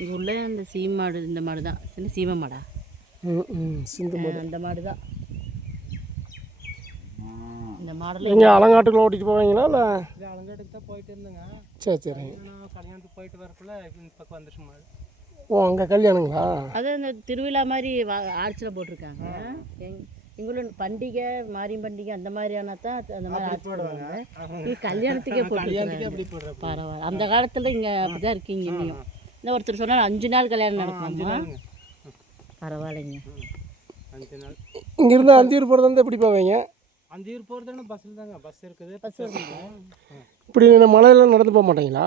இங்கே உள்ள இந்த சீமாடு இந்த மாடு தான் சின்ன சீம மாடா சிந்து மாடு அந்த மாடு தான் இந்த மாடல் நீங்கள் அலங்காட்டுக்குள்ள ஓட்டிட்டு போவீங்களா இல்லை அலங்காட்டுக்கு தான் போயிட்டு இருந்தேங்க. சரி நான் கல்யாணத்துக்கு போயிட்டு வரக்குள்ள இந்த பக்கம் வந்துச்சு மாடு. ஓ அங்கே கல்யாணங்களா? அது இந்த திருவிழா மாதிரி ஆர்ச்சில் போட்டிருக்காங்க. எங்களோட பண்டிகை மாரியம் பண்டிகை அந்த மாதிரியான தான் அந்த மாதிரி ஆர்ச்சி போடுவாங்க. இது கல்யாணத்துக்கே போட்டு பரவாயில்ல. அந்த காலத்தில் இங்கே அப்படி தான் இருக்கீங்க. இன்னும் இந்த ஒருத்தர் சொன்னால் 5 நாள் கல்யாணம் நடக்குமா? பரவாயில்லைங்க. 5 நாள் இங்கேருந்து அந்தியூர் போகிறது வந்து எப்படி போவீங்க? அந்தியூர் போகிறதுனா பஸ்ஸில் தாங்க. பஸ் இருக்குது. பஸ் வருதுங்க. இப்படி மலையெல்லாம் நடந்து போக மாட்டீங்களா?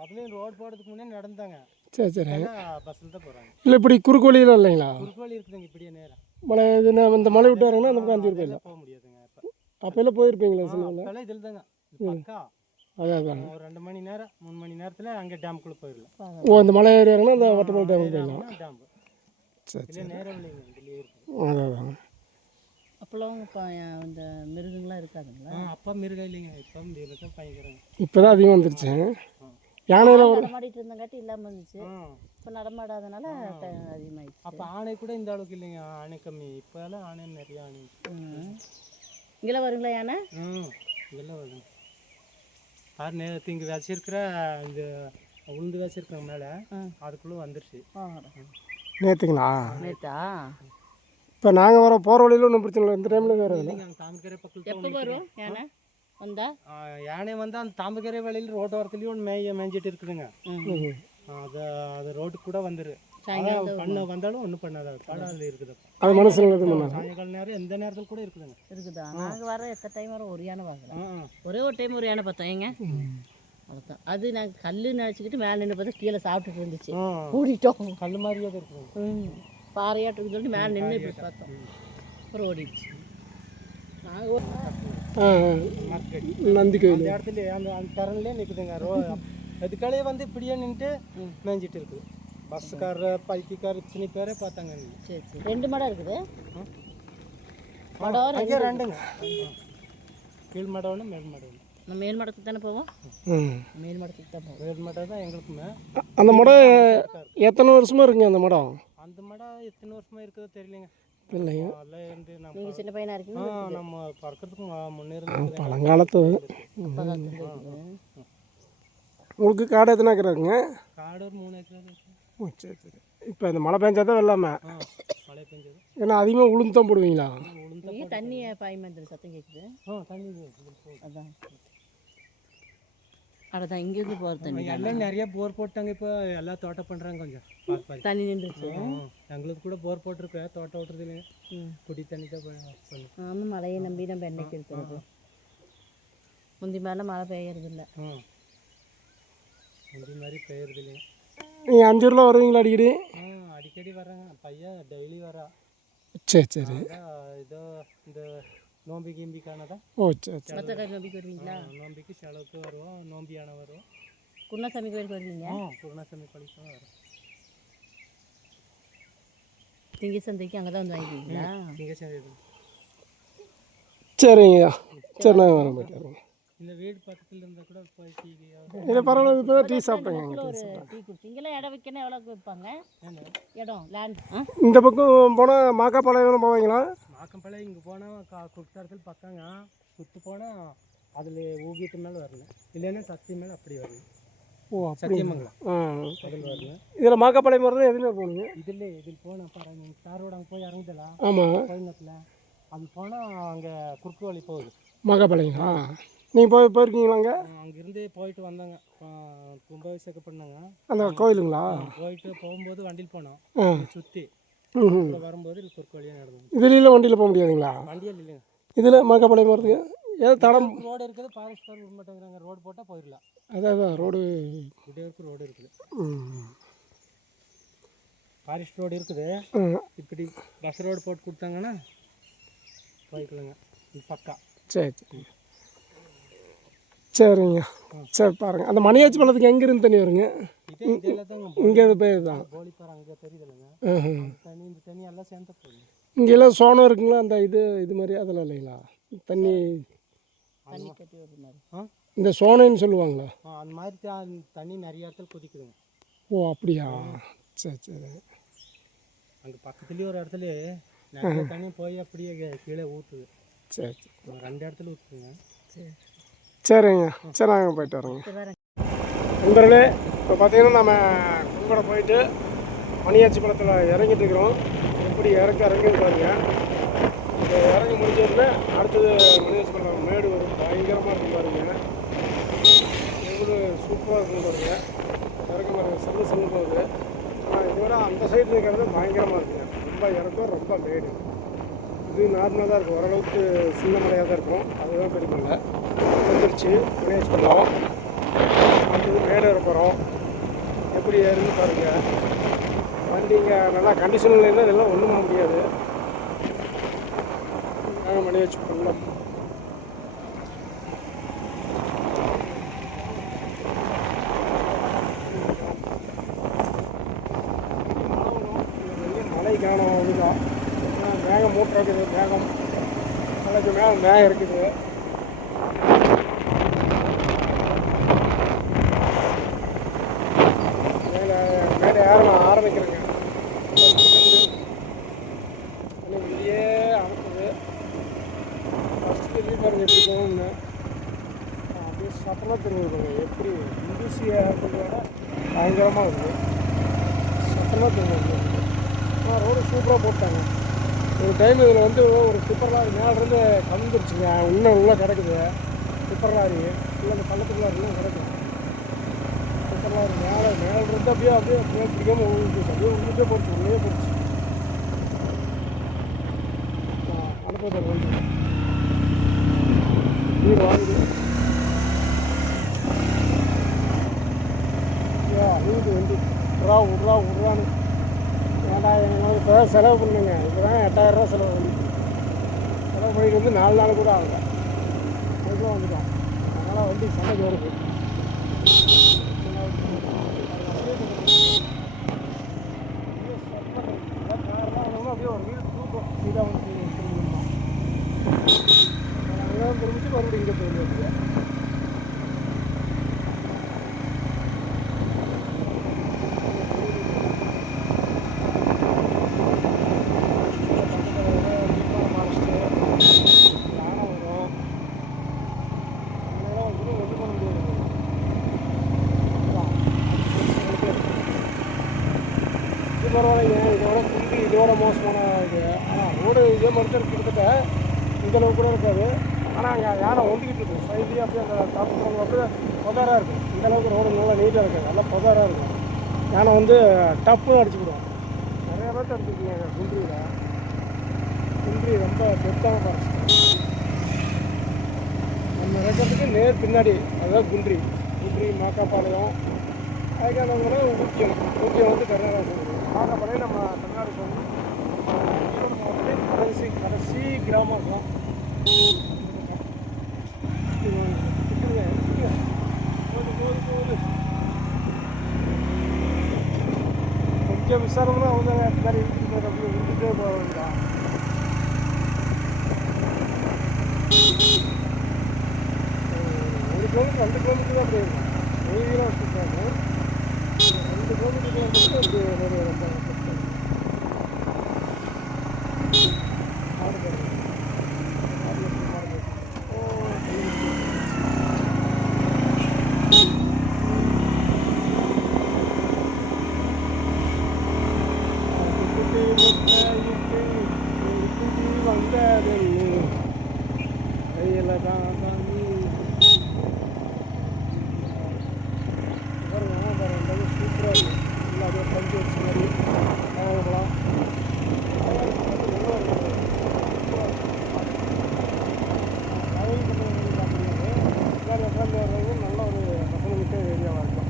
முதல்ல ரோடு போகிறதுக்கு முன்னே நடந்தாங்க. சரி பஸ்ஸில் தான் போகிறாங்க. இல்லை இப்படி குறுக்கு வழியெல்லாம் இல்லைங்களா? குறுக்கு வழி இருக்குதுங்க. இப்படியே நேரம் மலை இது இந்த மலை விட்டு வரீங்கன்னா அந்த பக்கம் அந்தியூர் போயிடலாம். போக முடியாதுங்க. அப்போல்லாம் போயிருப்பீங்களா? சொல்லுங்கள். அப்போல்லாம் இதில் தாங்க பக்கா. அதான் ஒரு 2 மணி நேரம் 3 மணி நேரத்தில் அங்கே டேமுக்குள்ளே போயிடலாம். ஓ அந்த மலை ஏறி இறங்கினா அந்த வட்டமலை டேமுக்கு போயிடலாம். டேம் சரி நேரம் இல்லைங்க. இதுலேயே இருக்குது. அதான் அப்போல்லாம் இப்போ இந்த மிருகங்களாம் இருக்காதுங்களா? அப்போ மிருகம் இல்லைங்க. இப்போ மிருகம் பயங்கரங்க. இப்போ தான் அதிகமாக வந்துருச்சு. யானையில் நடமாடிட்டு இருந்தங்காட்டி இல்லாமல் இருந்துச்சு. இப்போ நடமாடாதனால அதிகமாகிடுச்சு. அப்போ ஆணை கூட இந்த அளவுக்கு இல்லைங்க. ஆணை கம்மி. இப்போல்லாம் ஆணை நிறைய ஆணை. இங்கெல்லாம் வருங்களா யானை? இதெல்லாம் வருங்க. யார் நேரத்து இங்கே வச்சிருக்கிற இந்த உளுந்து வச்சிருக்காங்க மேலே அதுக்குள்ளே வந்துருச்சு. நேற்றுங்களா? நேற்றா? இப்போ நாங்கள் வர போகிற வழியில் ஒன்றும் பிரச்சனை இல்லை. இந்த டைமில் வேறு இல்லைங்க. தாமக்கரை பக்கத்தில் எப்போ வரும் யானை வந்தா? யானை வந்து அந்த தாம்பக்கரை வழியில் ரோட்டு ஓரத்துலேயும் ஒன்று மேய்ஞ்சிட்டு இருக்குதுங்க. அது ரோட்டுக்கு கூட வந்துரு. வந்தாலும் ஒன்றும் பண்ணாது. காடாது இருக்குது. அது மனசில் சாயங்கால நேரம் எந்த நேரத்தில் கூட இருக்குதுங்க. இருக்குதா? நாங்கள் வர எத்தனை டைம் வரோம் ஒரு யானை பார்க்கலாம். ஒரே ஒரு டைம் ஒரு யானை பார்த்தோம். ஏங்க அவ்வளோதான். அது நாங்கள் கல் நினச்சிக்கிட்டு மேலே நின்று பார்த்தா கீழே சாப்பிட்டுட்டு இருந்துச்சு. ஓடிட்டோம். கல் மாதிரியே தான் இருக்குது. பாறையாட்டுன்னு சொல்லிட்டு மேலே நின்று இப்படி பார்த்தோம். அப்புறம் ஓடிடுச்சு. நந்தி கோயில் அந்த இடத்துல அந்த டரன்லேயே நிற்குதுங்க. அதுக்காலே வந்து இப்படியே நின்றுட்டு மேய்ஞ்சிட்டு இருக்குது. பஸ்ஸுக்காரர் பைத்தியக்காரர் இத்தனை பேரே பார்த்தாங்க. சரி 2 மடம் இருக்குது. அங்கே 2ங்க. கீழ் மடம் ஒன்று மேல் மடம் ஒன்று. நம்ம மேல் மடத்துக்கு தானே போவோம். மேல் மடத்துக்கு தான் போவோம். மேல் மடம் தான் எங்களுக்குமே. அந்த மடம் எத்தனை வருஷமாக இருக்குங்க? அந்த மடம் எத்தனை வருஷமாக இருக்குதோ தெரியலைங்க. இல்லைங்க. நீங்கள் சின்ன பையனாக இருக்கீங்க. நம்ம பறக்கிறதுக்கு முன்னே இருந்து பழங்காலத்து. உங்களுக்கு காடு எத்தனை ஏக்கர் இருக்குங்க? காடு ஒரு 3 ஏக்கர். ஓ சரி. இப்போ இந்த மழை பெஞ்சா தான் வெள்ளாமல். மழை பெஞ்சது. ஏன்னா அதிகமாக உளுந்து தான் போடுவீங்களா? தண்ணி பாய்மந்திர சத்தம் கேட்குது. தண்ணி அதான் அதான் இங்கேருந்து போகிற தண்ணி எல்லாம் நிறைய போர் போட்டாங்க. இப்போ எல்லாம் தோட்டம் பண்ணுறாங்க. கொஞ்சம் தண்ணி நின்றுச்சு. எங்களுக்கு கூட போர் போட்டிருக்கு. தோட்டம் விட்டுறது இல்லைங்க. குடி தண்ணி தான் பண்ணு. ஆமாம் மழையை நம்பி நம்ம எண்ணெய்க்கு இருக்கிறது. முந்தி மேலே மழை பெய்யறது இல்லை. முந்தி மாதிரி பெய்யறது இல்லைங்க. நீங்கள் அஞ்சூரில் வருவீங்களா அடிக்கடி? அடிக்கடி வர்றாங்க. பையன் டெய்லி வரா. சரி. இதோ இந்த நோம்பி கிம்பிக்கானதா. ஓ சரி. மற்ற நோம்பிக்கு வருவீங்களா? நோம்பிக்கு செலவுக்கு வருவோம். நோம்பி யானை வருவோம். குருணாசாமி கோயிலுக்கு வருவீங்க? குருணாசாமி கோயிலுக்கு தான் வரும். திங்க சந்தைக்கு அங்கே தான் வந்து வாங்கிக்குவீங்களா? திங்க சந்தை. சரிங்க. சரி நான் வரேன். போயிட்டு இந்த வீடு பக்கத்தில் இருந்தால் கூட போய் டீ இல்லை பரவாயில்ல. இப்போ தான் டீ சாப்பிட்டேங்க. டீ குடிச்சிங்கெல்லாம் இடம் வைக்கணும். எவ்வளோக்கு வைப்பாங்க இடம் லேண்ட்? இந்த பக்கம் போனால் மாக்காப்பாளையம் போவீங்களா? மாக்கம்பாளையம் இங்கே போனால் குற்றாலத்தில் பக்கங்க. சுற்று போனால் அதில் ஊகிட்டு மேலே வரணும். இல்லைன்னா சத்தியம் மேலே அப்படி வரணும். ஓ சத்தியமங்கலம். அதில் வரணும். இதில் மாக்காப்பாளையம் வரணும். எதுவுமே போகணுங்க. இதில் போனால் பாருங்க. தார் ரோடு அங்கே போய் இறங்குதலாம். ஆமாம் கோயம்புத்தூரில் அது போனால் அங்கே குறுக்கு வழி போகுது. மாக்காப்பாளையங்களா? நீங்கள் போயிருக்கீங்களாங்க? அங்கேருந்து போயிட்டு வந்தாங்க. கும்பாபிஷேகம் பண்ணாங்க. அந்த கோயிலுங்களா? போயிட்டு போகும்போது வண்டியில் போனோம். சுற்றி வரும்போது குறுக்கு வழியாக நடந்தோம். இதுல வண்டியில் போக முடியாதுங்களா? வண்டியில் இல்லைங்க. இதில் மாக்காப்பாளையம் வரதுக்கு ஏதோ தடம் ரோடு இருக்குது. ஃபாரஸ்ட்கார் விட மாட்டேங்கிறாங்க. ரோடு போட்டால் போயிடலாம். அதான் ரோடு விடையூருக்கு ரோடு இருக்குது. ஃபாரஸ்ட் ரோடு இருக்குது. இப்படி பஸ் ரோடு போட்டு கொடுத்தாங்கன்னா போய்க்கலாங்க. இது பக்கா. சரிங்க. சரி பாருங்கள். அந்த மணியாச்சி பள்ளத்துக்கு எங்கேருந்து தண்ணி வருங்க? இங்கே பேர் தான் போலிப்பாறை. அங்கே தெரியுதுல்லங்க. தண்ணி இந்த தண்ணி எல்லாம் சேர்ந்து போகுது. இங்கெல்லாம் சோனம் இருக்குங்களா? அந்த இது மாதிரி அதெல்லாம் இல்லைங்களா? தண்ணி கட்டி ஒரு மாதிரி இந்த சோனைன்னு சொல்லுவாங்களா? அந்த மாதிரி தண்ணி நிறைய இடத்துல கொதிக்குதுங்க. ஓ அப்படியா, சரி சரி. அங்கே பக்கத்துலேயே ஒரு இடத்துல நிறைய தண்ணி போய் அப்படியே கீழே ஊற்றுது. சரி சரி, 2 இடத்துல ஊற்றுங்க. சரி சரிங்க. சரி நாங்கள் போயிட்டு வரோங்க. சரி வரேன். நண்பர்களே, இப்போ பார்த்தீங்கன்னா நம்ம கும்பட போயிட்டு மணியாச்சி படத்தில் இறங்கிட்டு இருக்கிறோம். எப்படி இறங்குன்னு பாருங்க. இப்போ இறங்கி முடிஞ்சதுல அடுத்தது மணியாச்சி படம் மேடு வரும். பயங்கரமாக இருக்கும் பாருங்க. எவ்வளோ சூப்பராக இருக்கும் பாருங்க. இறங்க பாருங்க, செல்லு செல்லு போகுது. ஆனால் இதோட அந்த சைடு இருக்கிறது பயங்கரமாக இருக்குங்க. ரொம்ப இறக்கம், ரொம்ப மேடு. இது நார்மலாக தான் இருக்கும், ஓரளவுக்கு சின்ன மலையாக தான் இருக்கும். அதுதான் பெரிய மலை வந்துருச்சு. மணியாச்சி படம் அடுத்தது மேடு ஏற போகிறோம். எப்படி ஏறுன்னு பாருங்கள். வண்டி இங்கே நல்லா கண்டிஷனில் இருந்தால் இதெல்லாம் ஒன்றும் பண்ண முடியாது. நாங்கள் மணியாச்சி பண்ணலாம். மழை காணும் அதுதான். மேகம் மூட்டை இருக்குது, மேகம் மலைக்கு மேலே மேகம் இருக்குது. மேலே ஏறலாம் ஆரம்பிக்கிறேங்க. வெளியே அனுப்புது. ஃபஸ்ட்டு வெளியே பாருங்க எப்படி போகணும்னு. அப்படியே சட்டமாக தெரிஞ்சுருக்குங்க. எப்படி இந்துசியாக இருக்கிறத பயங்கரமாக இருக்குது. சட்டமாக தெரிஞ்சுருக்கு. ஆனால் ரோடு சூப்பராக போட்டாங்க. ஒரு டைம் இதில் வந்து ஒரு டிப்பர் லாரி மேலேருந்து கலந்துருச்சுங்க. இன்னும் உள்ளே கிடக்குது டிப்பர் லாரி. இல்லை அந்த பள்ளத்துக்குள்ளே இன்னும் கிடக்குது டிப்பர் லாரி. மேலேருந்து அப்படியே பிடிக்காமல் விழுந்துச்சு. அப்படியே விழுந்துட்டே போச்சு, உள்ளே போச்சு. அனுப்புறது வந்து நீர் வாங்குது. அழுகுது வண்டி. விட்றான்னு. ஏன்டா எங்களுக்கு இப்போ தான் செலவு பண்ணுங்க. இப்போ தான் 8000 செலவு பண்ணிட்டு வந்து 4 நாள் கூட ஆகலை. அதுக்குலாம் வந்துட்டோம். அதனால் வண்டி சண்டைக்கு வருது. அப்படியே ஒரு வீடு தூக்கம் இதாக வந்து திரும்பிச்சு மறுபடியும் இங்கே போயிருந்தது. பரவாயில்லைங்க, இதோட மோசமான இது. ஆனால் ரோடு இதே மாதிரி தான் கிட்டத்தட்ட இந்தளவுக்கு கூட இருக்காது. ஆனால் அங்கே யானை ஒண்டிக்கிட்டு இருக்குது. சைட்லேயே அப்படியே அந்த காப்பிட்டு அப்படியே புதாராக இருக்கும். இந்தளவுக்கு ரோடு நல்லா நீட்டாக இருக்காது, நல்லா புதாராக இருக்கும். யானை வந்து டப்புன்னு அடிச்சுக்கிடும். நிறைய பேர்த்து அடிச்சுருக்கீங்க குன்றியில். குன்றி ரொம்ப பெருத்தான ஃபாரஸ்ட். நம்ம இருக்கிறதுக்கு நேர் பின்னாடி அதுதான் குன்றி மாக்காப்பாளையம். அதுக்கானவங்கள ஊக்கியம் வந்து கர்நாடகா போகுது. மாக்காப்பாளையம் நம்ம தமிழ்நாடு போகணும். கடைசி கிராமம் தான். கொஞ்சம் விசாரம்னா அவங்க பின்னாடி அப்படி விட்டுட்டே போக வேண்டாம். 1 கிலோமீட்டர் 2 கிலோமீட்டர் தான் அப்படி இருக்கும். நெய்வீரம் வச்சுருக்காங்க. 2 கிலோமீட்டர் அப்படி ரொம்ப நல்ல ஒரு ரசனமிக்க ஏரியாவாக இருக்கும்.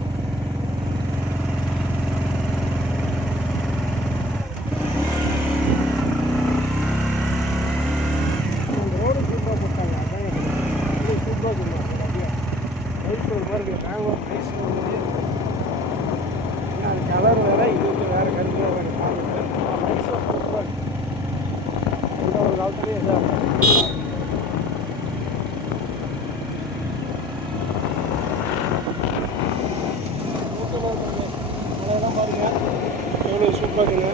ரோடு சூப்பராக போட்டாங்க. அதான் சூப்பராக சொல்லுவாங்க. அப்படியே ரைஸ் ஒரு மாதிரி இருக்குது. மேங்கோ ரைஸ் அது கலர் வேறு, இது வந்து வேறு கருத்து வேறு காமிட்டு ரைஸும் சூப்பராக இருக்குது. எந்த ஒரு காலத்துலேயும் எதாவது பார்த்துங்க.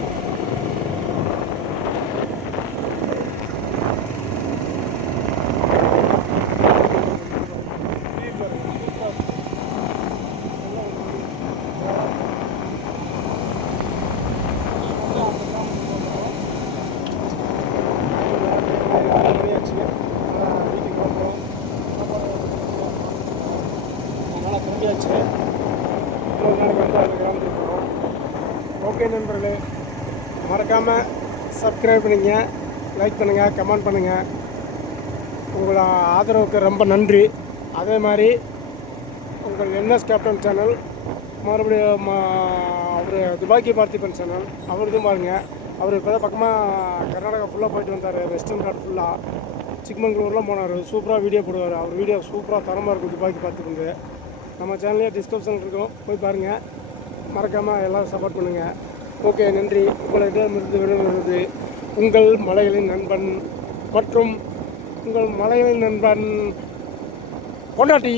ஓகே நண்பர்களே, மறக்காமல் சப்ஸ்கிரைப் பண்ணுங்க, லைக் பண்ணுங்கள், கமெண்ட் பண்ணுங்கள். உங்களோட ஆதரவுக்கு ரொம்ப நன்றி. அதே மாதிரி உங்கள் என்எஸ் கேப்டன் சேனல், மறுபடியும் அவர் துபாக்கி பார்த்திபன் சேனல், அவருதும் பாருங்கள். அவர் இப்போ தான் பக்கமாக கர்நாடகா ஃபுல்லாக போயிட்டு வந்தார், வெஸ்டர்ன் காட் ஃபுல்லாக சிக்மங்களூர்லாம் போனார். சூப்பராக வீடியோ போடுவார். அவர் வீடியோ சூப்பராக தரமாக இருக்கும். துபாக்கி பார்த்துருந்து நம்ம சேனல்லே டிஸ்கிரிப்ஷன் இருக்கும், போய் பாருங்கள். மறக்காமல் எல்லோரும் சப்போர்ட் பண்ணுங்கள். ஓகே, நன்றி. உங்களிடமிருந்து விடைபெறுவது உங்கள் மலைகளின் நண்பன் மற்றும் உங்கள் மலைகளின் நண்பன் கொண்டாட்டி.